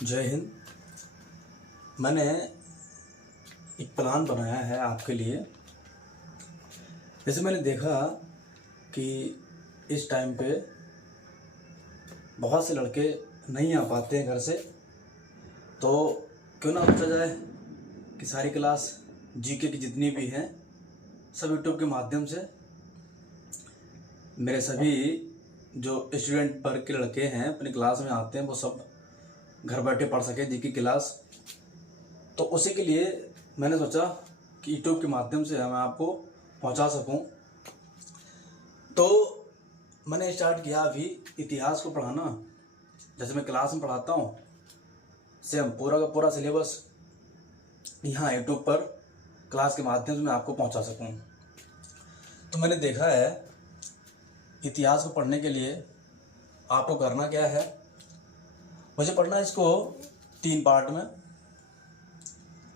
जय हिंद। मैंने एक प्लान बनाया है आपके लिए। जैसे मैंने देखा कि इस टाइम पे बहुत से लड़के नहीं आ पाते हैं घर से, तो क्यों ना सोचा जाए कि सारी क्लास जीके की जितनी भी हैं सब यूट्यूब के माध्यम से मेरे सभी जो स्टूडेंट वर्ग के लड़के हैं अपनी क्लास में आते हैं वो सब घर बैठे पढ़ सके जीके क्लास। तो उसी के लिए मैंने सोचा कि यूट्यूब के माध्यम से मैं आपको पहुंचा सकूं। तो मैंने स्टार्ट किया अभी इतिहास को पढ़ाना। जैसे मैं क्लास में पढ़ाता हूं, सेम पूरा का पूरा सिलेबस यहाँ यूट्यूब पर क्लास के माध्यम से मैं आपको पहुंचा सकूं। तो मैंने देखा है इतिहास को पढ़ने के लिए आपको करना क्या है, मुझे पढ़ना इसको 3 पार्ट में,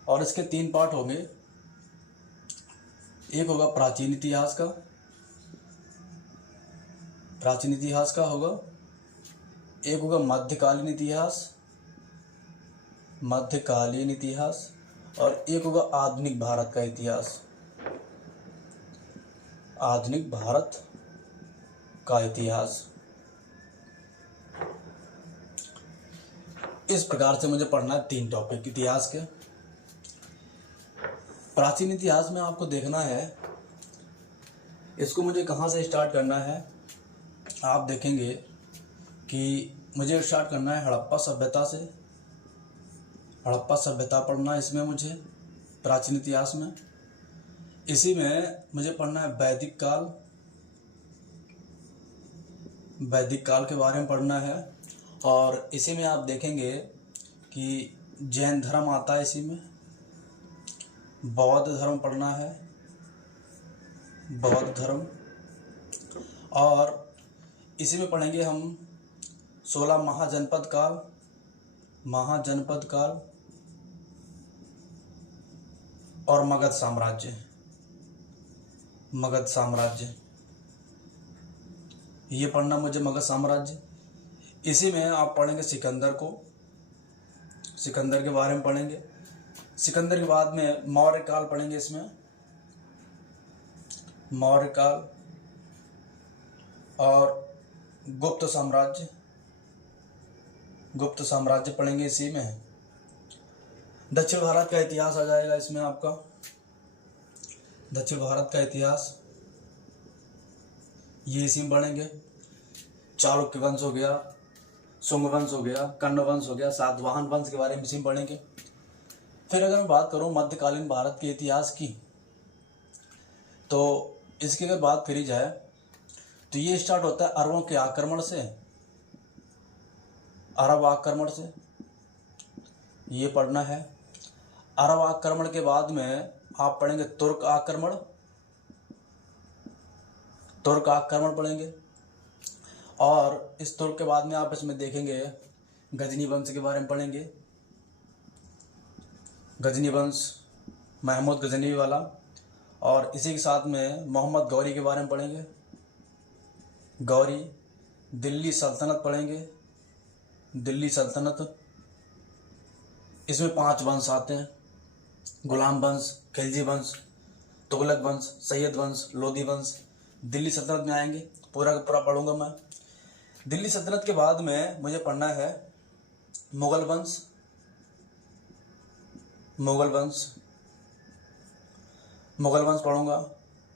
और इसके 3 पार्ट होंगे। एक होगा प्राचीन इतिहास का होगा, एक होगा मध्यकालीन इतिहास, और एक होगा आधुनिक भारत का इतिहास। आधुनिक भारत का इतिहास इस प्रकार से मुझे पढ़ना है 3 टॉपिक इतिहास के। प्राचीन इतिहास में आपको देखना है इसको मुझे कहाँ से स्टार्ट करना है। आप देखेंगे कि मुझे स्टार्ट करना है हड़प्पा सभ्यता से। हड़प्पा सभ्यता पढ़ना है इसमें मुझे प्राचीन इतिहास में। इसी में मुझे पढ़ना है वैदिक काल के बारे में पढ़ना है। और इसी में आप देखेंगे कि जैन धर्म आता है, इसी में बौद्ध धर्म पढ़ना है, बौद्ध धर्म। और इसी में पढ़ेंगे हम 16 महाजनपद काल और मगध साम्राज्य ये पढ़ना मुझे, मगध साम्राज्य। इसी में आप पढ़ेंगे सिकंदर के बारे में पढ़ेंगे। सिकंदर के बाद में मौर्य काल पढ़ेंगे, इसमें मौर्य काल और गुप्त साम्राज्य पढ़ेंगे। इसी में दक्षिण भारत का इतिहास आ जाएगा इसमें आपका। दक्षिण भारत का इतिहास ये इसी में पढ़ेंगे। चालुक्य वंश हो गया, शुंग वंश हो गया, कर्ण वंश हो गया, सातवाहन वंश के बारे में इसी में पढ़ेंगे। फिर अगर मैं बात करूं मध्यकालीन भारत के इतिहास की, तो इसकी अगर बात करी जाए तो ये स्टार्ट होता है अरबों के आक्रमण से। अरब आक्रमण से ये पढ़ना है। अरब आक्रमण के बाद में आप पढ़ेंगे तुर्क आक्रमण पढ़ेंगे। और इस तुर्क के बाद में आप इसमें देखेंगे गजनी वंश के बारे में पढ़ेंगे। गजनी वंश, महमूद गजनी वाला। और इसी के साथ में मोहम्मद गौरी के बारे में पढ़ेंगे। गौरी, दिल्ली सल्तनत पढ़ेंगे। दिल्ली सल्तनत, इसमें 5 वंश आते हैं, गुलाम वंश, खिलजी वंश, तुगलक वंश, सैयद वंश, लोधी वंश। दिल्ली सल्तनत में आएंगे, पूरा का पूरा पढ़ूंगा मैं। दिल्ली सल्तनत के बाद में मुझे पढ़ना है मुगल वंश पढ़ूंगा।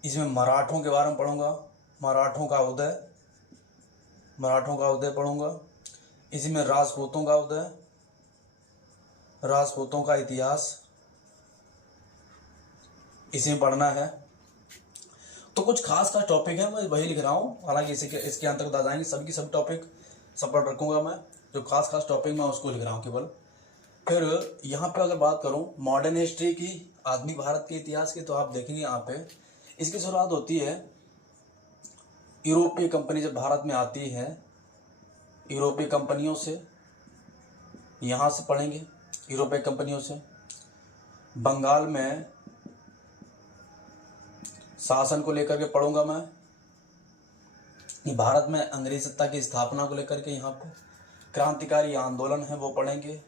इसमें मराठों के बारे में पढ़ूंगा। मराठों का उदय पढ़ूंगा। इसी में राजपूतों का उदय, राजपूतों का इतिहास इसी में पढ़ना है। तो कुछ खास टॉपिक है, मैं वही लिख रहा हूँ। हालांकि इसके अंतर्गत आ जाएंगे सब टॉपिक, सब पढ़ रखूँगा मैं। जो खास टॉपिक मैं उसको लिख रहा हूँ केवल। फिर यहाँ पर अगर बात करूँ मॉडर्न हिस्ट्री की, आधुनिक भारत के इतिहास की, तो आप देखेंगे यहाँ पे इसकी शुरुआत होती है यूरोपीय कंपनी जब भारत में आती है, यूरोपीय कंपनियों से, यहाँ से पढ़ेंगे यूरोपीय कंपनियों से। बंगाल में शासन को लेकर के पढ़ूंगा मैं। भारत में अंग्रेज सत्ता की स्थापना को लेकर के यहाँ पे क्रांतिकारी आंदोलन है वो पढ़ेंगे।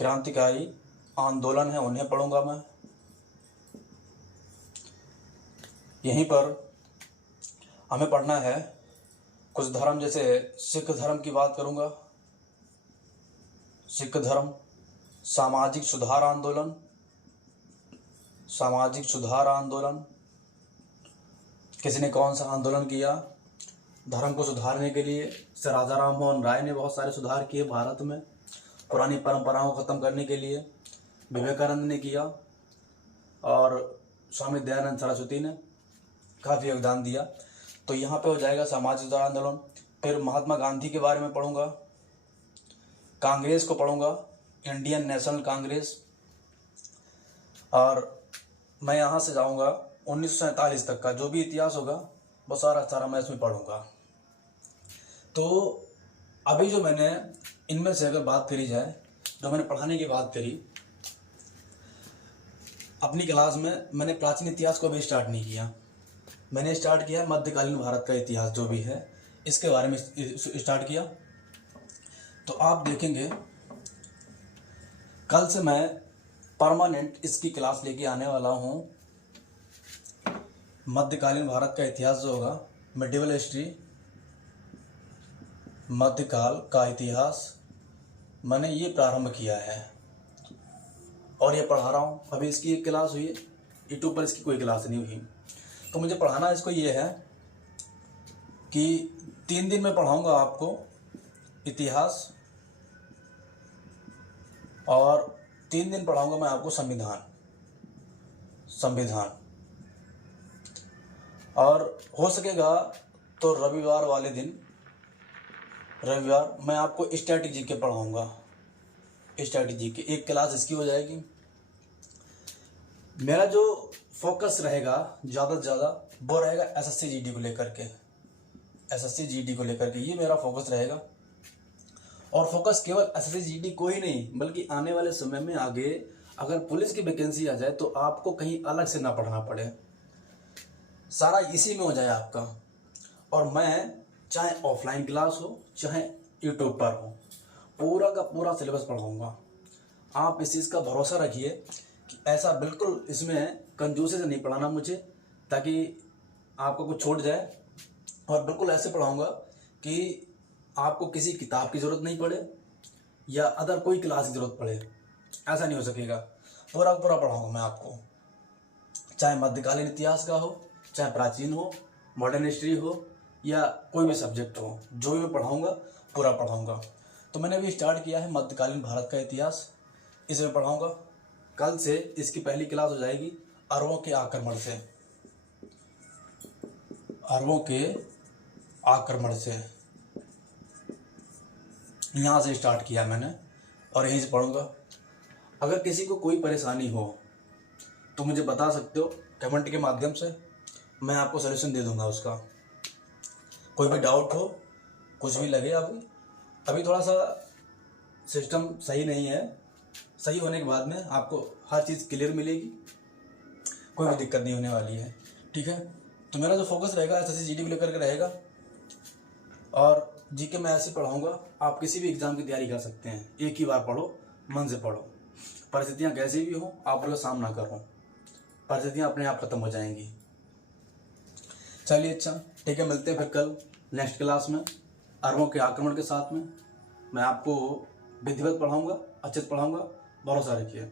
क्रांतिकारी आंदोलन है उन्हें पढ़ूंगा मैं। यहीं पर हमें पढ़ना है कुछ धर्म, जैसे सिख धर्म की बात करूंगा। सिख धर्म, सामाजिक सुधार आंदोलन, सामाजिक सुधार आंदोलन। किसने कौन सा आंदोलन किया धर्म को सुधारने के लिए? जैसे राजा राम मोहन राय ने बहुत सारे सुधार किए भारत में, पुरानी परंपराओं को ख़त्म करने के लिए। विवेकानंद ने किया और स्वामी दयानंद सरस्वती ने काफ़ी योगदान दिया। तो यहाँ पे हो जाएगा सामाजिक सुधार आंदोलन। फिर महात्मा गांधी के बारे में पढ़ूंगा, कांग्रेस को पढ़ूंगा, इंडियन नेशनल कांग्रेस। और मैं यहाँ से जाऊँगा 1947 तक का जो भी इतिहास होगा वो सारा मैं इसमें पढ़ूंगा। तो अभी जो मैंने इनमें से अगर बात करी जाए, जो मैंने पढ़ाने की बात करी अपनी क्लास में, मैंने प्राचीन इतिहास को भी स्टार्ट नहीं किया। मैंने स्टार्ट किया मध्यकालीन भारत का इतिहास जो भी है इसके बारे में स्टार्ट किया। तो आप देखेंगे कल से मैं परमानेंट इसकी क्लास लेके आने वाला हूँ। मध्यकालीन भारत का इतिहास जो होगा, मिडिवल हिस्ट्री, मध्यकाल का इतिहास, मैंने ये प्रारंभ किया है और ये पढ़ा रहा हूँ। अभी इसकी एक क्लास हुई है, यूट्यूब पर इसकी कोई क्लास नहीं हुई। तो मुझे पढ़ाना इसको ये है कि 3 दिन में पढ़ाऊँगा आपको इतिहास और 3 दिन पढ़ाऊँगा मैं आपको संविधान। और हो सकेगा तो रविवार वाले दिन, रविवार मैं आपको स्ट्रैटेजी के पढ़ाऊँगा। स्ट्रैटेजी की एक क्लास इसकी हो जाएगी। मेरा जो फोकस रहेगा ज़्यादा से ज़्यादा वो रहेगा एसएससी जीडी को लेकर के। एसएससी जीडी को लेकर के ये मेरा फोकस रहेगा। और फोकस केवल एसएससी जीडी को ही नहीं, बल्कि आने वाले समय में आगे अगर पुलिस की वैकेंसी आ जाए तो आपको कहीं अलग से ना पढ़ना पड़े, सारा इसी में हो जाए आपका। और मैं चाहे ऑफलाइन क्लास हो चाहे यूट्यूब पर हो, पूरा का पूरा सिलेबस पढ़ाऊँगा। आप इस चीज़ का भरोसा रखिए कि ऐसा बिल्कुल इसमें कंजूसी से नहीं पढ़ाना मुझे, ताकि आपको कुछ छूट जाए। और बिल्कुल ऐसे पढ़ाऊँगा कि आपको किसी किताब की ज़रूरत नहीं पड़े या अदर कोई क्लास की ज़रूरत पड़े, ऐसा नहीं हो सकेगा। पूरा पूरा पढ़ाऊँगा मैं आपको, चाहे मध्यकालीन इतिहास का हो, चाहे प्राचीन हो, मॉडर्न हिस्ट्री हो या कोई भी सब्जेक्ट हो, जो भी मैं पढ़ाऊँगा पूरा पढ़ाऊँगा। तो मैंने अभी स्टार्ट किया है मध्यकालीन भारत का इतिहास, इसे पढ़ाऊँगा। कल से इसकी पहली क्लास हो जाएगी अरबों के आक्रमण से। अरबों के आक्रमण से यहाँ से स्टार्ट किया मैंने और यहीं से पढ़ूँगा। अगर किसी को कोई परेशानी हो तो मुझे बता सकते हो कमेंट के माध्यम से, मैं आपको सलूशन दे दूँगा उसका। कोई भी डाउट हो, कुछ भी लगे, अभी थोड़ा सा सिस्टम सही नहीं है, सही होने के बाद में आपको हर चीज़ क्लियर मिलेगी, कोई भी दिक्कत नहीं होने वाली है। ठीक है, तो मेरा जो फोकस रहेगा एसएससी जीडी को लेकर के रहेगा। और जीके मैं ऐसे पढ़ाऊँगा, आप किसी भी एग्ज़ाम की तैयारी कर सकते हैं। एक ही बार पढ़ो, मन से पढ़ो, परिस्थितियाँ कैसी भी हो आप उनका सामना करो, परिस्थितियाँ अपने आप खत्म हो जाएंगी। चलिए अच्छा ठीक है, मिलते हैं फिर कल नेक्स्ट क्लास में अरबों के आक्रमण के साथ में। मैं आपको विधिवत पढ़ाऊँगा, अच्छे से पढ़ाऊँगा, भरोसा रखिए।